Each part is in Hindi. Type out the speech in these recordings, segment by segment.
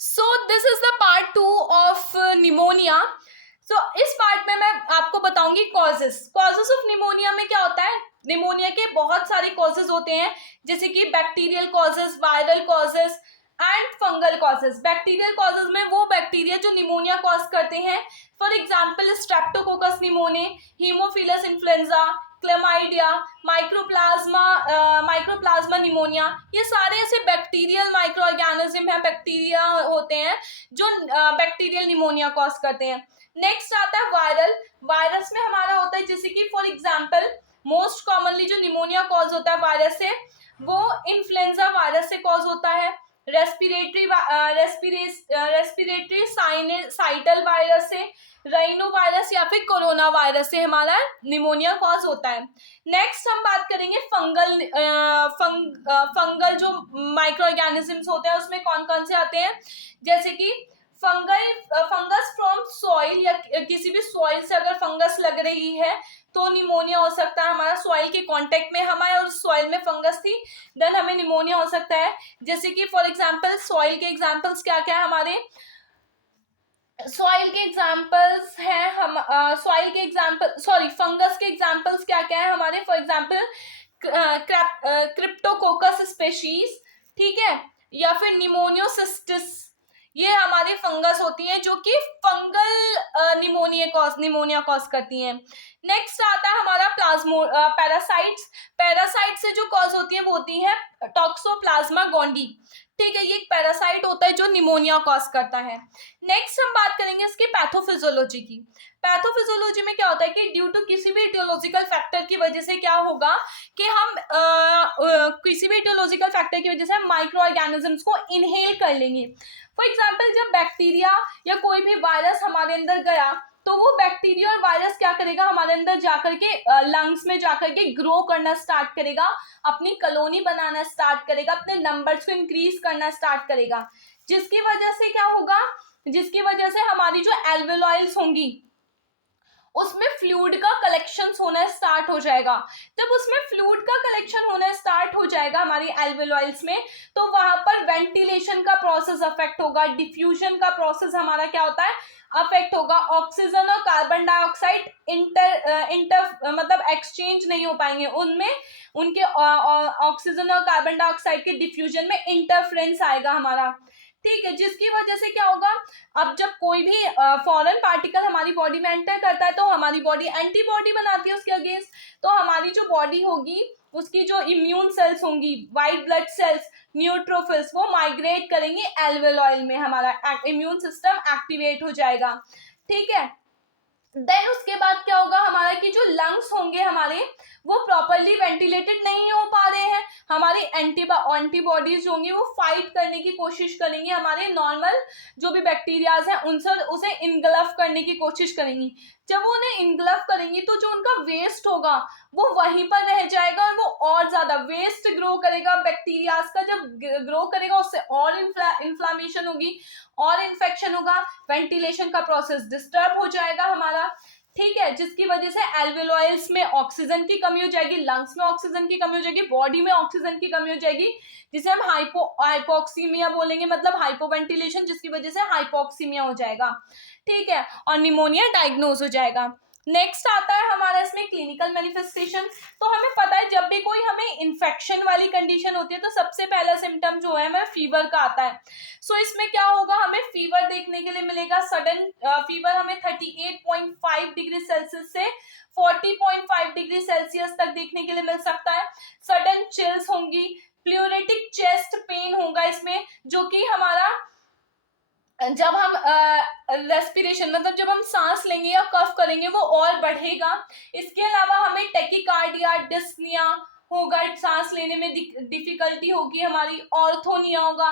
So this is the part 2 of pneumonia. So इस पार्ट में मैं आपको बताऊंगी कॉजेस ऑफ निमोनिया में क्या होता है। निमोनिया के बहुत सारे कॉजेस होते हैं, जैसे कि bacterial causes, viral causes and fungal causes. Bacterial causes में वो बैक्टीरिया जो निमोनिया कॉज करते हैं, for example Streptococcus pneumonia, Haemophilus influenza, chlamydia, mycoplasma pneumonia. ये सारे ऐसे बैक्टीरियल माइक्रो ऑर्गेनिज्म है, बैक्टीरिया होते हैं जो बैक्टीरियल निमोनिया कॉज करते हैं। नेक्स्ट आता है वायरल। वायरस में हमारा होता है जैसे कि फॉर एग्जाम्पल मोस्ट कॉमनली जो निमोनिया कॉज होता है वायरस से, वो इन्फ्लुएंजा वायरस से कॉज होता है। रेस्पिरेटरी साइटल वायरस से, राइनो वायरस या फिर कोरोना वायरस से हमारा निमोनिया कॉज होता है। नेक्स्ट हम बात करेंगे फंगल जो माइक्रो ऑर्गेनिजम्स होते हैं उसमें कौन कौन से आते हैं, जैसे कि फंगस फ्रॉम सॉइल, या किसी भी सॉइल से अगर फंगस लग रही है तो निमोनिया हो सकता है। हमारा सॉइल के कांटेक्ट में हमारे और सॉइल में फंगस थी, देन हमें निमोनिया हो सकता है। जैसे कि फॉर एग्जांपल सॉइल के एग्जांपल्स क्या क्या है हमारे, सॉइल के एग्जांपल्स हैं हम फंगस के एग्जांपल्स क्या क्या है हमारे, फॉर एग्जांपल क्रिप्टोकोकस स्पेशीज, ठीक है, या फिर निमोनियोसिस्टिस। ये हमारी फंगस होती हैं जो कि फंगल निमोनिया कॉज करती हैं। नेक्स्ट आता है हमारा पैरासाइट्स। पैरासाइट से जो कॉज होती है वो होती है टॉक्सोप्लाज्मा गोंडी, ठीक है, ये एक पैरासाइट होता है जो निमोनिया कॉज करता है। नेक्स्ट हम बात करेंगे इसकी पैथोफिजियोलॉजी की। पैथोफिजियोलॉजी में क्या होता है कि ड्यू टू किसी भी इटियोलॉजिकल फैक्टर की वजह से क्या होगा कि हम किसी भी इटियोलॉजिकल फैक्टर की वजह से हम माइक्रो ऑर्गेनिजम्स को इनहेल कर लेंगे। फॉर एग्जाम्पल जब बैक्टीरिया या कोई भी वायरस हमारे अंदर गया तो वो बैक्टीरिया और वायरस क्या करेगा, हमारे अंदर जाकर के लंग्स में जाकर के ग्रो करना स्टार्ट करेगा, अपनी कॉलोनी बनाना स्टार्ट करेगा, अपने नंबर्स को इंक्रीज करना स्टार्ट करेगा, जिसकी वजह से क्या होगा, जिसकी वजह से हमारी जो एल्वेओलाइल्स होंगी उसमें फ्लूइड का कलेक्शन होना स्टार्ट हो जाएगा। जब उसमें फ्लूइड का कलेक्शन होना स्टार्ट हो जाएगा हमारी एल्वेओलाइल्स में, तो वहां पर वेंटिलेशन का प्रोसेस अफेक्ट होगा, डिफ्यूजन का प्रोसेस हमारा क्या होता है अफेक्ट होगा। ऑक्सीजन और कार्बन डाइऑक्साइड मतलब एक्सचेंज नहीं हो पाएंगे, उनमें उनके ऑक्सीजन और कार्बन डाइऑक्साइड के डिफ्यूजन में इंटरफ्रेंस आएगा हमारा, ठीक है, जिसकी वजह से क्या होगा, अब जब कोई भी फॉरेन पार्टिकल हमारी बॉडी में एंटर करता है तो हमारी बॉडी एंटीबॉडी बनाती है उसके अगेंस्ट। तो हमारी जो बॉडी होगी उसकी जो इम्यून सेल्स होंगी, वाइट ब्लड सेल्स, न्यूट्रोफिल्स, वो माइग्रेट करेंगी एल्वेओलाइल में, हमारा इम्यून सिस्टम एक्टिवेट हो जाएगा, ठीक है। देन उसके बाद क्या होगा हमारा कि जो लंग्स होंगे हमारे वो प्रॉपरली वेंटिलेटेड नहीं हो पा रहे हैं, हमारी एंटीबॉडीज होंगी वो फाइट करने की कोशिश करेंगी, हमारे नॉर्मल जो भी बैक्टीरियाज हैं उनसे उसे इनगल्फ करने की कोशिश करेंगी। जब वो उन्हें इनगल्फ करेंगी तो जो उनका वेस्ट होगा वो वहीं पर रह जाएगा और वो और ज्यादा वेस्ट ग्रो करेगा। बैक्टीरियाज का जब ग्रो करेगा उससे और इन्फ्लामेशन होगी और इन्फेक्शन होगा, वेंटिलेशन का प्रोसेस डिस्टर्ब हो जाएगा हमारा, ठीक है, जिसकी वजह से एल्वेओलाइल्स में ऑक्सीजन की कमी हो जाएगी, लंग्स में ऑक्सीजन की कमी हो जाएगी, बॉडी में ऑक्सीजन की कमी हो जाएगी, जिसे हम हाइपोक्सीमिया बोलेंगे, मतलब हाइपोवेंटिलेशन, जिसकी वजह से हाइपोक्सीमिया हो जाएगा, ठीक है, और निमोनिया डायग्नोज हो जाएगा। नेक्स्ट आता है हमारा इसमें क्लिनिकल मैनिफेस्टेशन। तो हमें पता है जब भी कोई हमें इन्फेक्शन वाली कंडीशन होती है तो सबसे पहला सिम्टम जो है हमें फीवर का आता है। सो इसमें क्या होगा, हमें फीवर देखने के लिए मिलेगा, सडन फीवर हमें 38.5 डिग्री सेल्सियस से 40.5 डिग्री सेल्सियस तक देखने के लिए मिल सकता है। सडन चिल्स होंगी, प्लूरेटिक चेस्ट पेन होगा इसमें, जो कि हमारा जब हम रेस्पिरेशन मतलब जब हम सांस लेंगे या कफ करेंगे वो और बढ़ेगा। इसके अलावा हमें टेकिकार्डिया, डिस्निया होगा, सांस लेने में डिफिकल्टी होगी हमारी, ऑर्थोनिया होगा,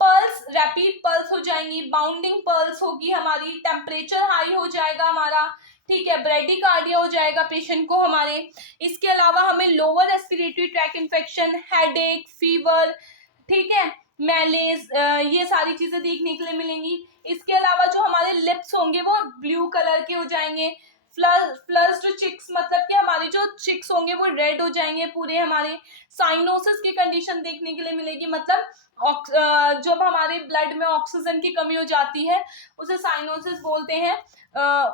पल्स रैपिड पल्स हो जाएंगी, बाउंडिंग पल्स होगी हमारी, टेम्परेचर हाई हो जाएगा हमारा, ठीक है, ब्रेडिकार्डिया हो जाएगा पेशेंट को हमारे। इसके अलावा हमें lower respiratory tract infection, headache, fever, ठीक है, मैलेज, ये सारी चीजें देखने के लिए मिलेंगी। इसके अलावा जो हमारे लिप्स होंगे वो ब्लू कलर के हो जाएंगे, फ्लस्ड चिक्स मतलब कि हमारे जो चिक्स होंगे वो रेड हो जाएंगे पूरे हमारे। साइनोसिस की कंडीशन देखने के लिए मिलेगी, मतलब जब हमारे ब्लड में ऑक्सीजन की कमी हो जाती है उसे साइनोसिस बोलते हैं,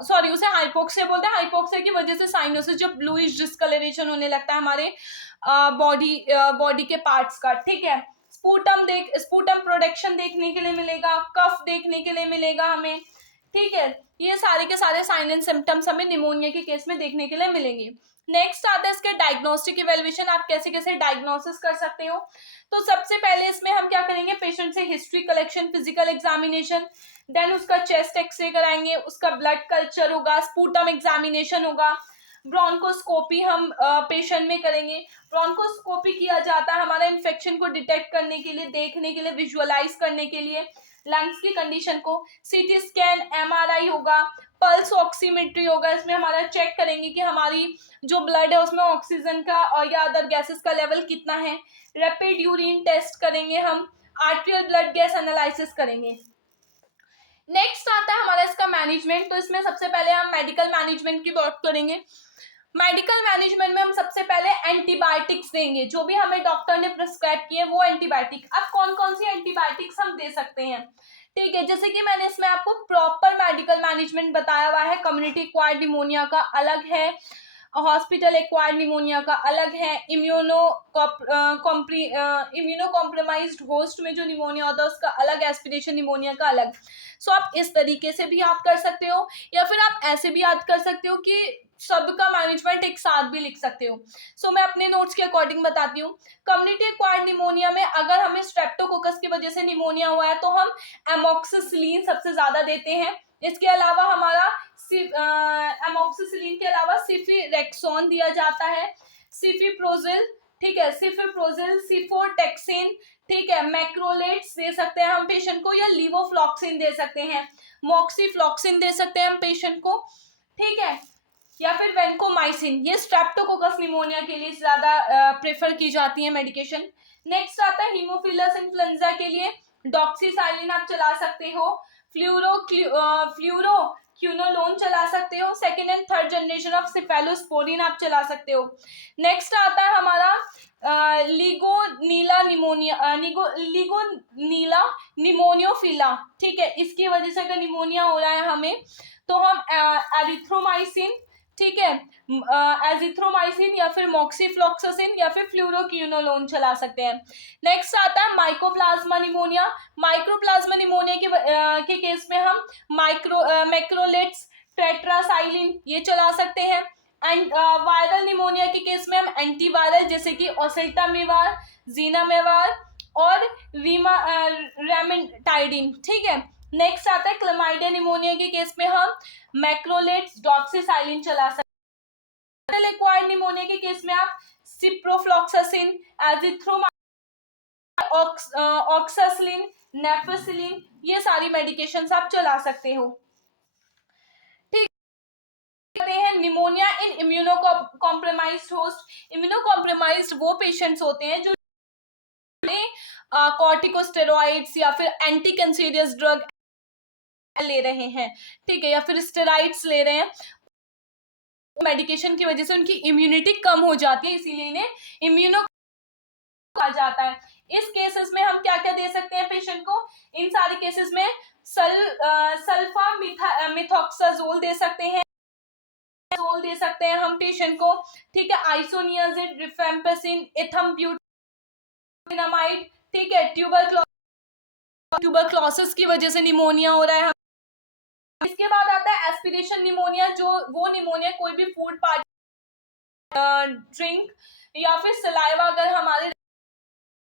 सॉरी उसे हाइपोक्सिया बोलते हैं। हाइपोक्सिया की वजह से साइनोसिस, जब ब्लूइश डिस्कलरेशन होने लगता है हमारे बॉडी के पार्ट्स का, ठीक है। स्पूटम प्रोडक्शन देखने के लिए मिलेगा, कफ देखने के लिए मिलेगा हमें, ठीक है। ये सारे के सारे साइन एंड सिम्टम्स हमें निमोनिया के केस में देखने के लिए मिलेंगे। नेक्स्ट आता है इसके डायग्नोस्टिक इवेल्युएशन, आप कैसे कैसे डायग्नोसिस कर सकते हो। तो सबसे पहले इसमें हम क्या करेंगे, पेशेंट से history collection, physical examination, then उसका चेस्ट एक्सरे कराएंगे, उसका ब्लड कल्चर होगा, स्पूटम एग्जामिनेशन होगा, ब्रोंकोस्कोपी हम पेशेंट में करेंगे। ब्रोंकोस्कोपी किया जाता है हमारा इन्फेक्शन को डिटेक्ट करने के लिए, देखने के लिए, विजुअलाइज करने के लिए लंग्स की कंडीशन को। सीटी स्कैन, एमआरआई होगा, पल्स ऑक्सीमेट्री होगा, इसमें हमारा चेक करेंगे कि हमारी जो ब्लड है उसमें ऑक्सीजन का और या अदर गैसेस का लेवल कितना है। रैपिड यूरिन टेस्ट करेंगे हम, आर्टेरियल ब्लड गैस एनालिसिस करेंगे। नेक्स्ट आता है हमारा इसका मैनेजमेंट। तो इसमें सबसे पहले हम मेडिकल मैनेजमेंट की बात करेंगे। मेडिकल मैनेजमेंट में हम सबसे पहले एंटीबायोटिक्स देंगे, जो भी हमें डॉक्टर ने प्रिस्क्राइब किए वो एंटीबायोटिक। अब कौन कौन सी एंटीबायोटिक्स हम दे सकते हैं, ठीक है। जैसे कि मैंने इसमें आपको प्रॉपर मेडिकल मैनेजमेंट बताया हुआ है। कम्युनिटी एक्वायर्ड निमोनिया का अलग है, हॉस्पिटल एक्वायर्ड निमोनिया का अलग है, इम्यूनो कॉम्प्रोमाइज्ड होस्ट में जो निमोनिया होता है उसका अलग, एस्पिरेशन निमोनिया का अलग। सो आप इस तरीके से भी याद कर सकते हो, या फिर आप ऐसे भी याद कर सकते हो कि सबका मैनेजमेंट एक साथ भी लिख सकते हो। सो मैं अपने नोट्स के अकॉर्डिंग बताती हूँ। कम्युनिटी एक्वायर्ड निमोनिया में अगर हमें स्ट्रेप्टोकोकस की वजह से निमोनिया हुआ है तो हम एमोक्सिसिलिन सबसे ज्यादा देते हैं। इसके अलावा हमारा एमोक्सिसिलिन के अलावा सिफिरेक्सोन दिया जाता है, सिफिप्रोजिल, ठीक है, सिफिप्रोजिल, सिफोटेक्सिन, ठीक है, मैक्रोलेट्स दे सकते हैं हम पेशेंट को, या लीवोफ्लॉक्सिन दे सकते हैं, मॉक्सीफ्लॉक्सिन दे सकते हैं हम पेशेंट को, ठीक है, या फिर वेंकोमाइसिन। ये स्ट्रेप्टोकोकस निमोनिया के लिए ज्यादा प्रेफर की जाती है मेडिकेशन। नेक्स्ट आता है हीमोफिलस इन्फ्लुएंजा के लिए डॉक्सीसाइलिन आप चला सकते हो, फ्लूरोक्विनोलोन चला सकते हो, second and third generation of cephalosporin आप चला सकते हो। नेक्स्ट आता है हमारा लिगोनीला निमोनियोफिला, ठीक है। इसकी वजह से अगर निमोनिया हो रहा है हमें तो हम एरिथ्रोमाइसिन, ठीक है, एजिथ्रोमाइसिन या फिर मॉक्सीफ्लॉक्सासिन या फिर फ्लूरोक्विनोलोन चला सकते हैं। नेक्स्ट आता है माइकोप्लाज्मा निमोनिया। माइक्रोप्लाज्मा निमोनिया के केस में हम मैक्रोलेट्स, टेट्रासाइलिन ये चला सकते हैं। एंड वायरल निमोनिया के केस में हम एंटीवायरल जैसे कि ओसेल्टामेवार, जीनामेवार और रेमेटाइडिन, ठीक है। नेक्स्ट आता है क्लमाइडिया निमोनिया के केस में हम मैक्रोलेट्स, डॉक्सीसाइलिन चला सकते हैं। एक्वायर्ड निमोनिया के केस में आप सिप्रोफ्लॉक्सासिन, एजिथ्रोमाइसिन, ऑक्सासिलिन, नेपेसिलिन ये सारी मेडिकेशंस आप चला सकते हो, ठीक है। निमोनिया इन immuno compromised host. Immuno compromised वो पेशेंट्स होते हैं जो कॉर्टिकोस्टेरॉइड्स या फिर एंटी कैंसरियस ड्रग ले रहे हैं, ठीक है, या फिर स्टेरॉइड्स ले रहे हैं। मेडिकेशन की वजह से उनकी इम्यूनिटी कम हो जाती है, इसीलिए इन्हें इम्यूनो कहा जाता है। इस केसेस में हम क्या क्या दे सकते हैं पेशेंट को, इन सारे केसेस में सल्फा मिथॉक्साजोल दे सकते हैं, दे सकते हैं हम पेशेंट को, ठीक है, आइसोनियाजिड, रिफेम्पिसिन, इथाम्ब्यूटामाइड, ठीक है, ट्यूबरक्लोसिस की वजह से निमोनिया हो रहा है। इसके बाद आता है एस्पिरेशन निमोनिया, जो वो निमोनिया कोई भी फूड पार्ट, ड्रिंक या फिर सलाइवा अगर हमारे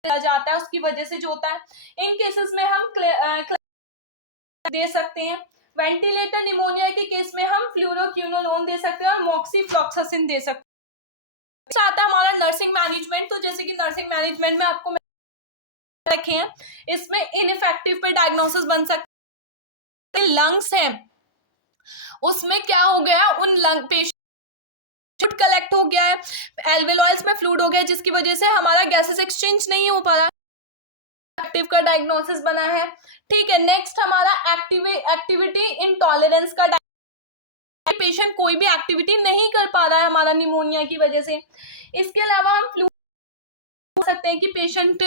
जाता है उसकी वजह से जो होता है। इन केसेस में हम दे सकते हैं। वेंटिलेटर निमोनिया के केस में हम फ्लूरोक्विनोलोन दे सकते हैं और मॉक्सीफ्लॉक्सासिन दे सकते हैं। आता है हमारा नर्सिंग मैनेजमेंट। तो जैसे कि नर्सिंग मैनेजमेंट में आपको रखे हैं, इसमें इनइफेक्टिव पे डायग्नोसिस बन सकते। लंग्स हैं उसमें क्या हो गया, उन लंग पेशेंट कलेक्ट हो गया है, एल्वेलॉइड्स में फ्लूइड हो गया, जिसकी वजह से हमारा गैसेस एक्सचेंज नहीं हो पा रहा, एक्टिव का डायग्नोसिस बना है, ठीक है। नेक्स्ट हमारा एक्टिविटी इंटॉलरेंस का पेशेंट कोई भी एक्टिविटी नहीं कर पा रहा है हमारा निमोनिया की वजह से। इसके अलावा हम फ्लूइड हो सकते हैं कि पेशेंट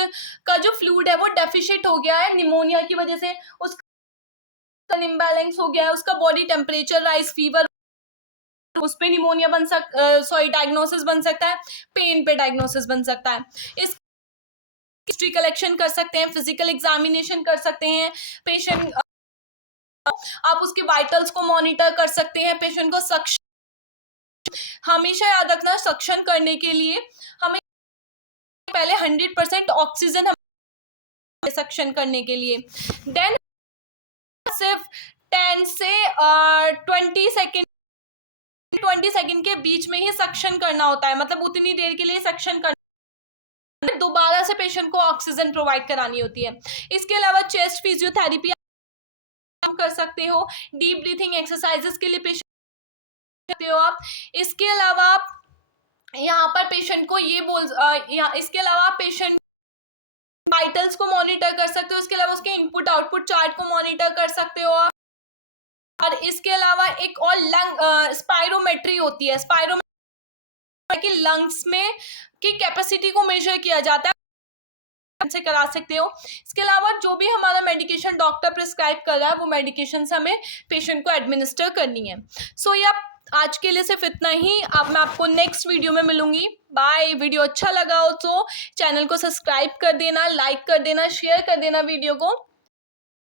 का जो फ्लूइड है वो डेफिशिएंट हो गया है निमोनिया की वजह से, उसका इम्बैलेंस हो गया है, उसका बॉडी टेम्परेचर राइज, फीवर, उस पे निमोनिया डायग्नोसिस बन सकता है, पेन पे डायग्नोसिस बन सकता है। इस हिस्ट्री कलेक्शन कर सकते हैं, फिजिकल एग्जामिनेशन कर सकते हैं, पेशेंट आप उसके वाइटल्स को मॉनिटर कर सकते हैं, पेशेंट को सक्शन, हमेशा याद रखना सक्शन करने के लिए हमें पहले 100% ऑक्सीजन सक्शन करने के लिए, देन सिर्फ 10 से 20 सेकंड के बीच में ही सक्शन करना होता है, मतलब उतनी देर के लिए सक्शन करना, दोबारा से पेशेंट को ऑक्सीजन प्रोवाइड करानी होती है। इसके अलावा चेस्ट फिजियोथेरेपी कर सकते हो, डीप ब्रीथिंग एक्सरसाइजेस के लिए पेशेंट करते हो आप। इसके अलावा आप यहाँ पर पेशेंट को इसके अलावा पेशेंट वाइटल्स को मॉनिटर कर सकते हो, इसके अलावा उसके इनपुट आउटपुट चार्ट को मॉनिटर कर सकते हो आप। और इसके अलावा एक और लंग स्पायरोमेट्री होती है, स्पायरोमेट्री की लंग्स में की कैपेसिटी को मेजर किया जाता है, से करा सकते हो। इसके अलावा जो भी हमारा मेडिकेशन डॉक्टर प्रिस्क्राइब कर रहा है वो मेडिकेशन हमें पेशेंट को एडमिनिस्टर करनी है। सो ये आज के लिए सिर्फ इतना ही, अब मैं आपको नेक्स्ट वीडियो में मिलूंगी। बाय। वीडियो अच्छा लगा हो तो चैनल को सब्सक्राइब कर देना, लाइक कर देना, शेयर कर देना वीडियो को।